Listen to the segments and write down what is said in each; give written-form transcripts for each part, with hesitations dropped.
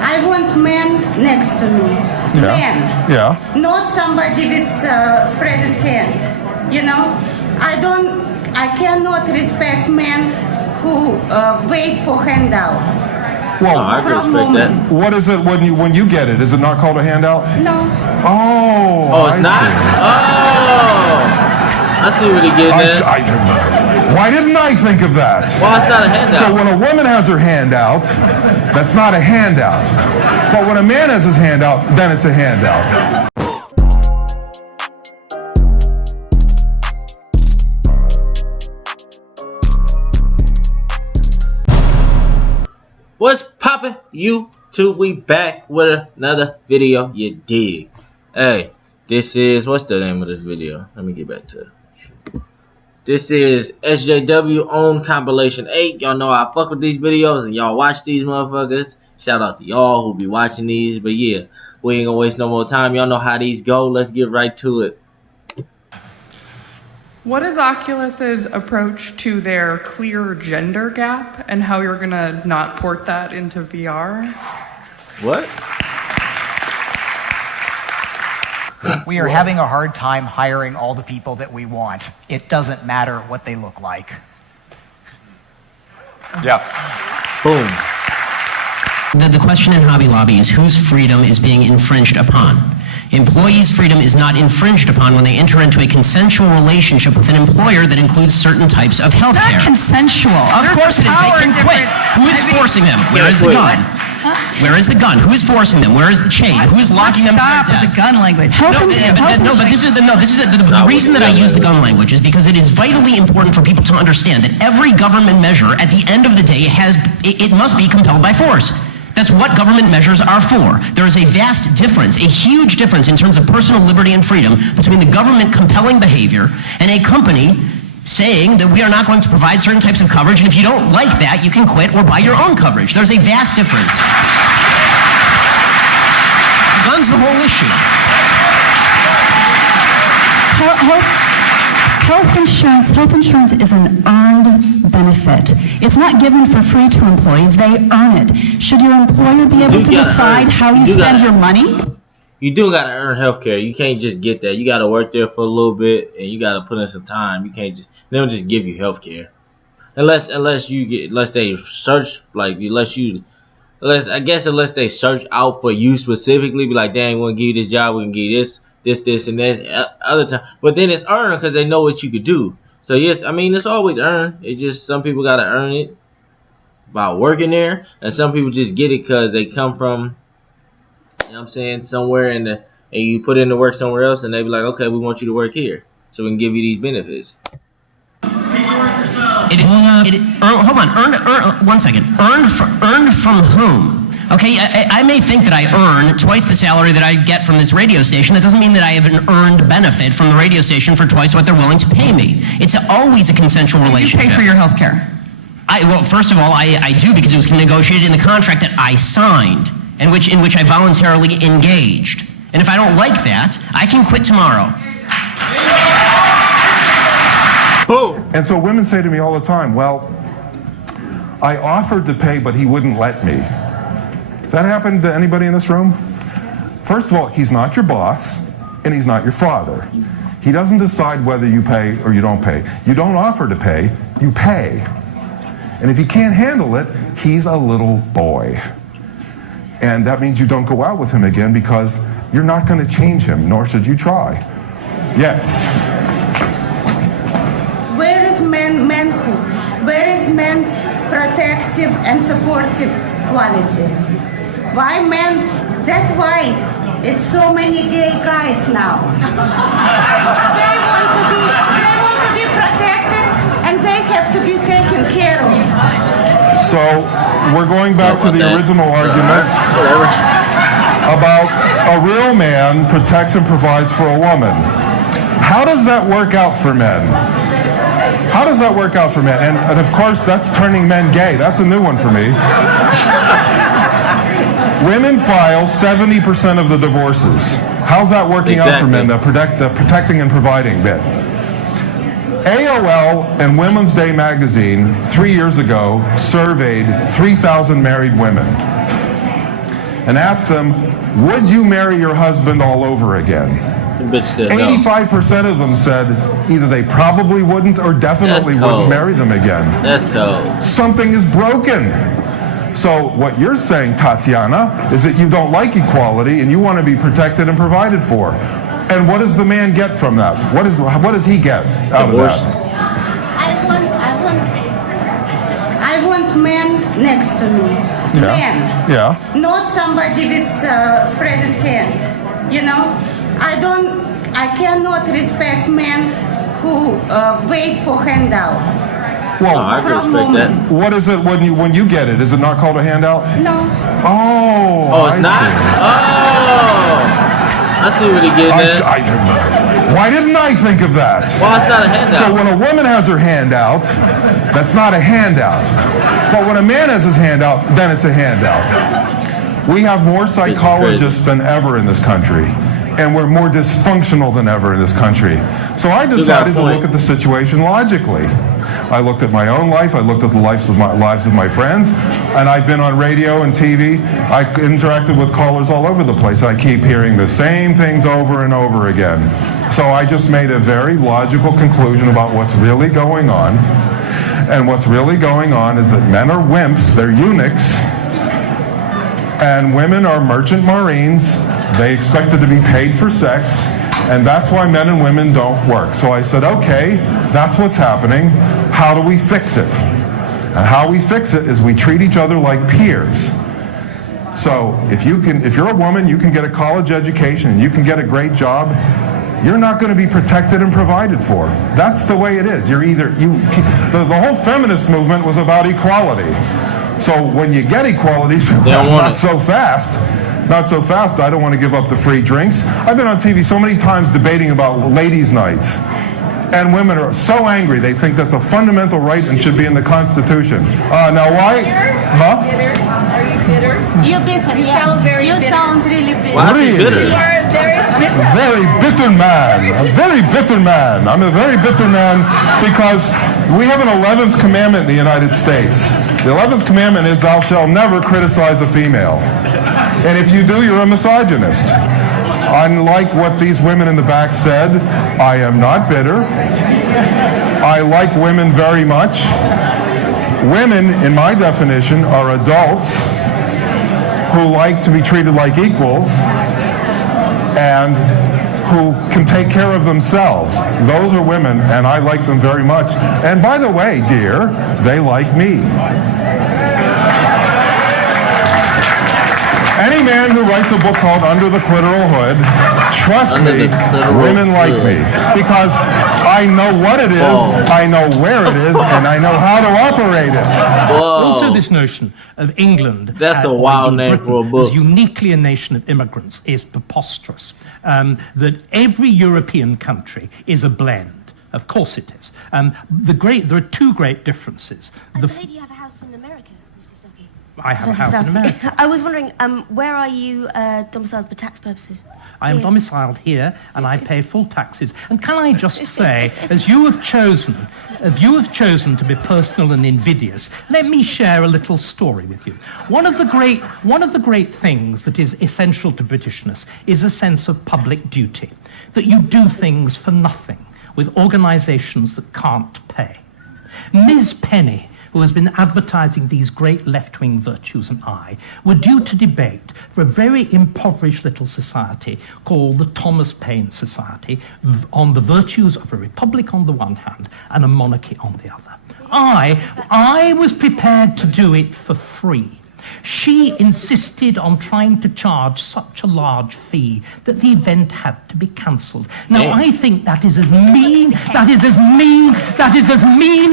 I want men next to me. Yeah. Men. Yeah. Not somebody with spreaded hand. You know, I cannot respect men who wait for handouts. Well, I can respect that. What is it when you get it? Is it not called a handout? No. Oh, it's I not? see. Oh! I see what he getting at. Why didn't I think of that? Well, it's not a handout. So when a woman has her hand out, that's not a handout. But when a man has his hand out, then it's a handout. What's poppin', YouTube? We back with another video, you dig. Hey, this is, what's the name of this video? Let me get back to it. This is SJW on Compilation 8. Y'all know I fuck with these videos and y'all watch these motherfuckers. Shout out to y'all who be watching these. But yeah, we ain't gonna waste no more time. Y'all know how these go. Let's get right to it. What is Oculus's approach to their clear gender gap and how you're gonna not port that into VR? What? We are having a hard time hiring all the people that we want. It doesn't matter what they look like. Yeah. Boom. The question in Hobby Lobby is whose freedom is being infringed upon. Employees' freedom is not infringed upon when they enter into a consensual relationship with an employer that includes certain types of health care. It's not consensual. Of course it is. They can quit. Who is forcing them? Where is the gun? Where is the gun? Who is forcing them? Where is the chain? Who is locking them to their Stop with desk? the gun language. But this is the reason that I use the gun language is because it is vitally important for people to understand that every government measure at the end of the day it must be compelled by force. That's what government measures are for. There is a vast difference, a huge difference in terms of personal liberty and freedom between the government compelling behavior and a company saying that we are not going to provide certain types of coverage, and if you don't like that, you can quit or buy your own coverage. There's a vast difference. The gun's the whole issue. Health insurance is an earned benefit. It's not given for free to employees, they earn it. Should your employer be able to decide how you spend your money? You do gotta earn healthcare. You can't just get that. You gotta work there for a little bit and you gotta put in some time. You can't just, they don't just give you healthcare. Unless they search, unless they search out for you specifically, be like, dang, we're gonna give you this job, we can give you this, and that other time. But then it's earned because they know what you could do. So yes, I mean, it's always earned. It's just some people gotta earn it by working there, and some people just get it because they come from, you know what I'm saying, somewhere and you put in the work somewhere else, and they be like, okay, we want you to work here, so we can give you these benefits. Hold on. One second. Earned from whom? Okay, I may think that I earn twice the salary that I get from this radio station. That doesn't mean that I have an earned benefit from the radio station for twice what they're willing to pay me. It's always a consensual relationship. You pay for your health care. Well, first of all, I do because it was negotiated in the contract that I signed, in which I voluntarily engaged. And if I don't like that, I can quit tomorrow. And so women say to me all the time, well, I offered to pay, but he wouldn't let me. Has that happened to anybody in this room? First of all, he's not your boss, and he's not your father. He doesn't decide whether you pay or you don't pay. You don't offer to pay, you pay. And if he can't handle it, he's a little boy. And that means you don't go out with him again because you're not going to change him, nor should you try. Yes. Where is manhood? Where is man protective and supportive quality? Why men? That's why it's so many gay guys now. They want to be protected and they have to be taken care of. So we're going back to the original argument about a real man protects and provides for a woman. How does that work out for men? How does that work out for men? And of course, that's turning men gay. That's a new one for me. Women file 70% of the divorces. How's that working out for men, the protecting and providing bit? AOL and Women's Day magazine 3 years ago surveyed 3,000 married women and asked them, would you marry your husband all over again? Bitch said no. 85% of them said either they probably wouldn't or definitely wouldn't marry them again. That's cold. Something is broken. So what you're saying, Tatiana, is that you don't like equality and you want to be protected and provided for. And what does the man get from that? What does he get out of that? I want men next to me. Yeah. Men. Yeah. Not somebody with spreaded hand. You know, I cannot respect men who wait for handouts. Well, I can respect that. What is it when you get it? Is it not called a handout? No. Oh, it's I not? see. Oh! I see what he getting at. Why didn't I think of that? Well, it's not a handout. So when a woman has her handout, that's not a handout. But when a man has his handout, then it's a handout. We have more psychologists than ever in this country, and we're more dysfunctional than ever in this country. So I decided to look at the situation logically. I looked at my own life, I looked at the lives of my friends, and I've been on radio and TV. I interacted with callers all over the place. I keep hearing the same things over and over again. So I just made a very logical conclusion about what's really going on. And what's really going on is that men are wimps, they're eunuchs, and women are merchant marines. They expected to be paid for sex, and that's why men and women don't work. So I said, okay, that's what's happening. How do we fix it? And how we fix it is we treat each other like peers. So if you're a woman, you can get a college education and you can get a great job, you're not going to be protected and provided for. That's the way it is. The whole feminist movement was about equality. So when you get equality, not so fast, I don't want to give up the free drinks. I've been on TV so many times debating about ladies' nights. And women are so angry, they think that's a fundamental right and should be in the Constitution. Now why? Huh? Are you bitter? You're bitter. You sound very bitter. You sound really bitter. Why is he bitter? You are very bitter. Very bitter man. A very bitter man. I'm a very bitter man because we have an 11th commandment in the United States. The 11th commandment is thou shalt never criticize a female. And if you do, you're a misogynist. Unlike what these women in the back said, I am not bitter. I like women very much. Women, in my definition, are adults who like to be treated like equals and who can take care of themselves. Those are women, and I like them very much. And by the way, dear, they like me. Any man who writes a book called Under the Clitoral Hood, trust me, women like me. Because I know what it is, I know where it is, and I know how to operate it. Also this notion of England That's a wild name for a book. as uniquely a nation of immigrants is preposterous. That every European country is a blend. Of course it is. There are two great differences. I believe you have a house in America, Mr. Stocky. I have a house in America. I was wondering, where are you domiciled for tax purposes? I am domiciled here and I pay full taxes. And can I just say, as you have chosen to be personal and invidious, let me share a little story with you. One of the great things that is essential to Britishness is a sense of public duty, that you do things for nothing with organisations that can't pay. Ms. Penny, who has been advertising these great left-wing virtues, and I were due to debate for a very impoverished little society called the Thomas Paine Society on the virtues of a republic on the one hand and a monarchy on the other. I was prepared to do it for free. She insisted on trying to charge such a large fee that the event had to be cancelled. Now, I think that is as mean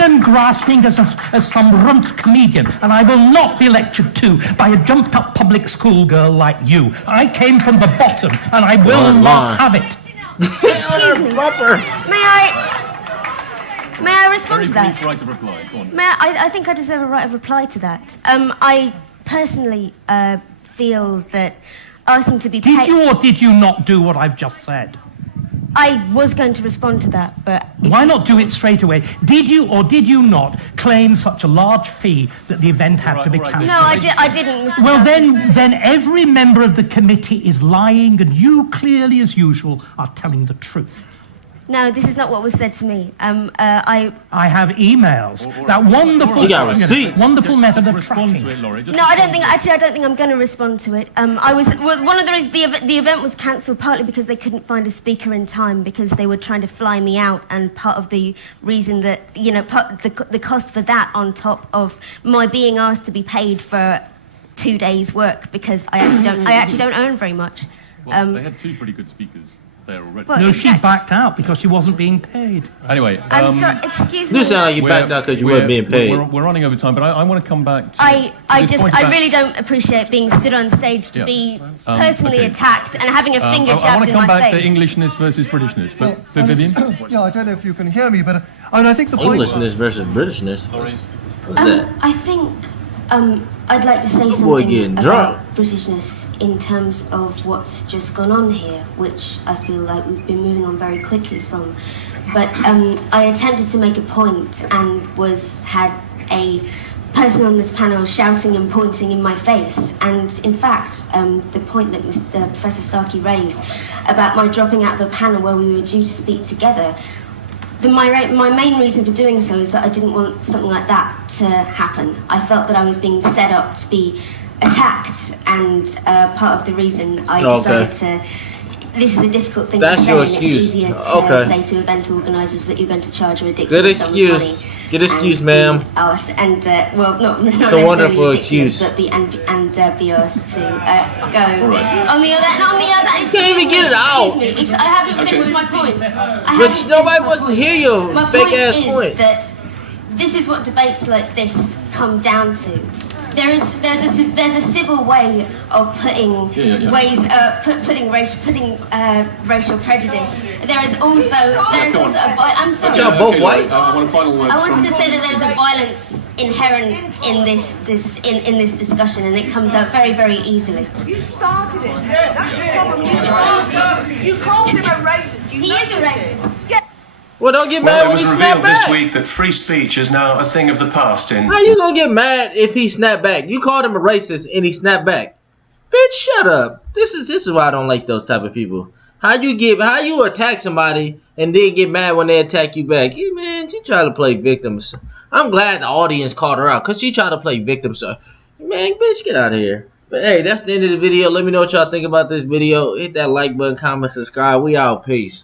and grasping as some runt comedian, and I will not be lectured to by a jumped-up public school girl like you. I came from the bottom, and I will not have it. Excuse me. May I respond to that? Right of reply. Go on. I think I deserve a right of reply to that. I personally feel that asking to be paid... Did you or did you not do what I've just said? I was going to respond to that, but... Why not do it straight away? Did you or did you not claim such a large fee that the event had to be cancelled? No, I didn't, Mr. Well, Starkey. then every member of the committee is lying, and you, clearly as usual, are telling the truth. No, this is not what was said to me. I have emails. That wonderful, You got receipts. wonderful method of tracking. No, I don't think I'm going to respond to it. One of the reasons the event was cancelled partly because they couldn't find a speaker in time because they were trying to fly me out, and part of the reason that the cost for that on top of my being asked to be paid for 2 days' work because I actually don't earn very much. Well, they had 2 pretty good speakers there already. Well, No, she backed out because she wasn't being paid. Anyway, I'm sorry, excuse me. This sound like you backed out because you weren't being paid. We're running over time, but I want to come back to... I really don't appreciate being stood on stage to be personally attacked and having a finger I jabbed want to in come my back face. to Englishness versus Britishness, but Vivian? Yeah, I don't know if you can hear me, but I think the point... Englishness versus Britishness. What's that? I think I'd like to say Boy something getting about drunk. Britishness in terms of what's just gone on here, which I feel like we've been moving on very quickly from. But I attempted to make a point and had a person on this panel shouting and pointing in my face. And in fact, the point that Professor Starkey raised about my dropping out of a panel where we were due to speak together, my main reason for doing so is that I didn't want something like that to happen. I felt that I was being set up to be attacked, and part of the reason I decided to... This is a difficult thing to say, and it's easier to say to event organisers that you're going to charge a ridiculous sum of money. Good excuse, ma'am. Well, not It's a necessarily wonderful ridiculous, excuse. but be asked to go. On the other, You can't even get it out. Excuse me, I haven't finished my point. But nobody wants to hear your My fake point ass is point. that this is what debates like this come down to. There's a civil way of putting putting racial prejudice. There is also I'm sorry. Y'all both white. I want a final word. I wanted to say that there's a violence inherent in this discussion, and it comes out very, very easily. You started it. That's the problem. You called him a racist. He is a racist. Yeah. Well, don't get Well, mad it when he was snap revealed this back. week that free speech is now a thing of the past in... How you gonna get mad if he snap back? You called him a racist and he snapped back. Bitch, shut up. This is why I don't like those type of people. How you attack somebody and then get mad when they attack you back? Yeah, man, she try to play victims. I'm glad the audience called her out because she tried to play victim. So, man, bitch, get out of here. But hey, that's the end of the video. Let me know what y'all think about this video. Hit that like button, comment, subscribe. We out. Peace.